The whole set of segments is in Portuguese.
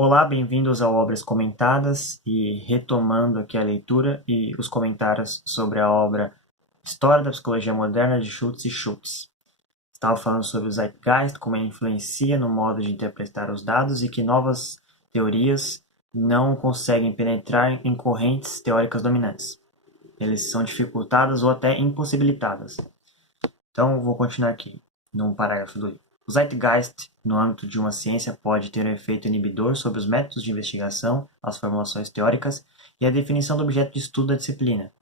Olá, bem-vindos ao Obras Comentadas e retomando aqui a leitura e os comentários sobre a obra História da Psicologia Moderna de Schultz e Schultz. Estava falando sobre o Zeitgeist, como ele influencia no modo de interpretar os dados e que novas teorias não conseguem penetrar em correntes teóricas dominantes. Eles são dificultadas ou até impossibilitadas. Então, vou continuar aqui, no parágrafo do livro. O Zeitgeist, no âmbito de uma ciência, pode ter um efeito inibidor sobre os métodos de investigação, as formulações teóricas e a definição do objeto de estudo da disciplina.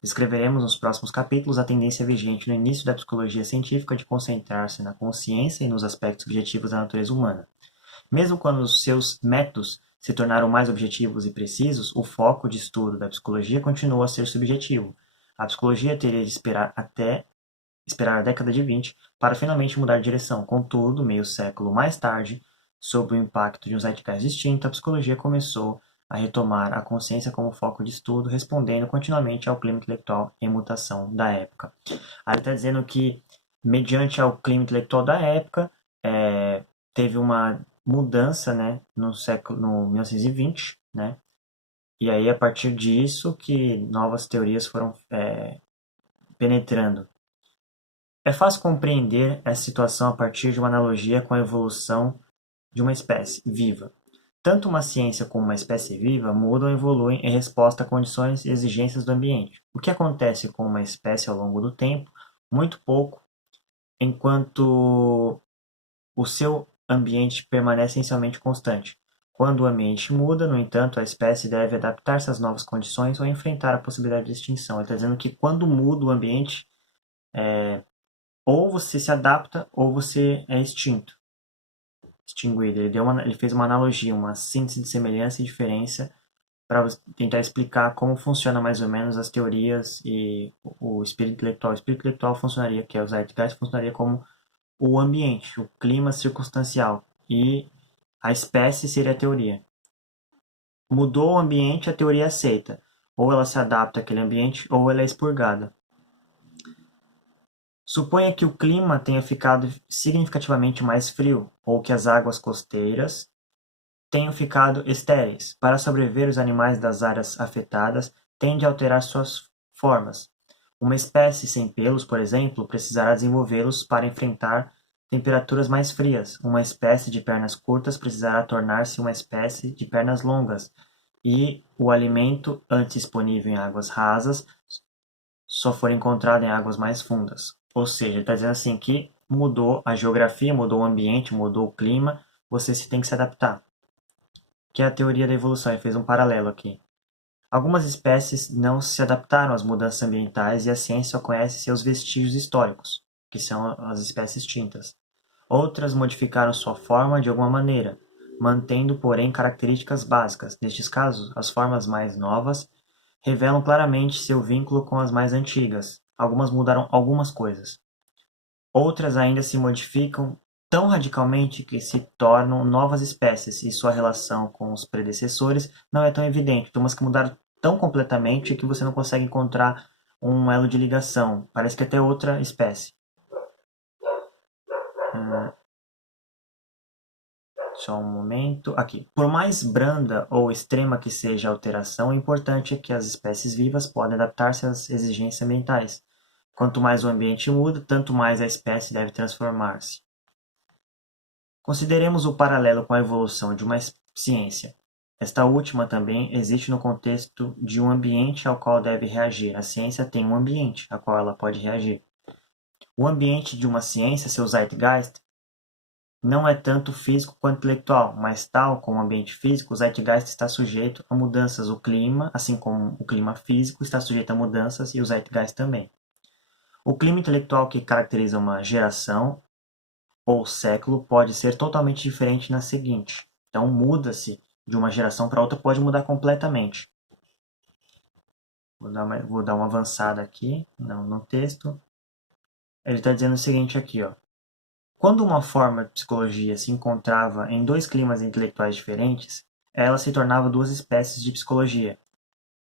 Descreveremos nos próximos capítulos a tendência vigente no início da psicologia científica de concentrar-se na consciência e nos aspectos objetivos da natureza humana. Mesmo quando os seus métodos se tornaram mais objetivos e precisos, o foco de estudo da psicologia continua a ser subjetivo. A psicologia teria de esperar a década de 20 para finalmente mudar de direção. Contudo, meio século mais tarde, sob o impacto de um zeitgeist distinto, a psicologia começou a retomar a consciência como foco de estudo, respondendo continuamente ao clima intelectual em mutação da época. Aí ele está dizendo que, mediante ao clima intelectual da época, teve uma mudança, né, no 1920, né, e aí a partir disso que novas teorias foram penetrando. É fácil compreender essa situação a partir de uma analogia com a evolução de uma espécie viva. Tanto uma ciência como uma espécie viva mudam e evoluem em resposta a condições e exigências do ambiente. O que acontece com uma espécie ao longo do tempo? Muito pouco, enquanto o seu ambiente permanece essencialmente constante. Quando o ambiente muda, no entanto, a espécie deve adaptar-se às novas condições ou enfrentar a possibilidade de extinção. Ele está dizendo que quando muda o ambiente, ou você se adapta ou você é extinguido. Ele fez uma analogia, uma síntese de semelhança e diferença para tentar explicar como funciona mais ou menos as teorias e o espírito intelectual. O espírito intelectual funcionaria, que é o Zeitgeist, funcionaria como o ambiente, o clima circunstancial, e a espécie seria a teoria. Mudou o ambiente, a teoria é aceita. Ou ela se adapta àquele ambiente, ou ela é expurgada. Suponha que o clima tenha ficado significativamente mais frio, ou que as águas costeiras tenham ficado estéreis. Para sobreviver, os animais das áreas afetadas tendem a alterar suas formas. Uma espécie sem pelos, por exemplo, precisará desenvolvê-los para enfrentar temperaturas mais frias. Uma espécie de pernas curtas precisará tornar-se uma espécie de pernas longas. E o alimento, antes disponível em águas rasas, só for encontrado em águas mais fundas. Ou seja, ele está dizendo assim que mudou a geografia, mudou o ambiente, mudou o clima, você se tem que se adaptar. Que é a teoria da evolução, ele fez um paralelo aqui. Algumas espécies não se adaptaram às mudanças ambientais e a ciência só conhece seus vestígios históricos, que são as espécies extintas. Outras modificaram sua forma de alguma maneira, mantendo, porém, características básicas. Nestes casos, as formas mais novas revelam claramente seu vínculo com as mais antigas. Algumas mudaram algumas coisas. Outras ainda se modificam tão radicalmente que se tornam novas espécies e sua relação com os predecessores não é tão evidente. Tem umas que mudaram tão completamente que você não consegue encontrar um elo de ligação. Parece que é até outra espécie. Só um momento. Aqui. Por mais branda ou extrema que seja a alteração, o importante é que as espécies vivas podem adaptar-se às exigências ambientais. Quanto mais o ambiente muda, tanto mais a espécie deve transformar-se. Consideremos o paralelo com a evolução de uma ciência. Esta última também existe no contexto de um ambiente ao qual deve reagir. A ciência tem um ambiente ao qual ela pode reagir. O ambiente de uma ciência, seu Zeitgeist, não é tanto físico quanto intelectual, mas tal como o ambiente físico, o Zeitgeist está sujeito a mudanças. O clima, assim como o clima físico, está sujeito a mudanças e o Zeitgeist também. O clima intelectual que caracteriza uma geração ou século pode ser totalmente diferente na seguinte. Então, muda-se de uma geração para outra, pode mudar completamente. Vou dar uma avançada aqui no texto. Ele está dizendo o seguinte aqui, ó. Quando uma forma de psicologia se encontrava em dois climas intelectuais diferentes, ela se tornava duas espécies de psicologia.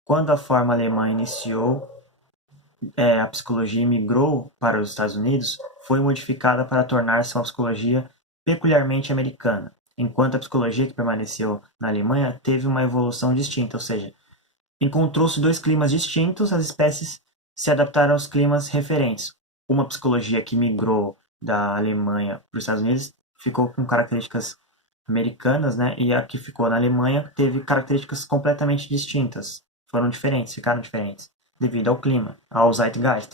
Quando a forma alemã iniciou, a psicologia migrou para os Estados Unidos, foi modificada para tornar-se uma psicologia peculiarmente americana. enquanto a psicologia que permaneceu na Alemanha teve uma evolução distinta, ou seja, encontrou-se dois climas distintos, as espécies se adaptaram aos climas referentes. Uma psicologia que migrou da Alemanha para os Estados Unidos ficou com características americanas, né? E a que ficou na Alemanha teve características completamente distintas. Foram diferentes, ficaram diferentes, devido ao clima, ao Zeitgeist.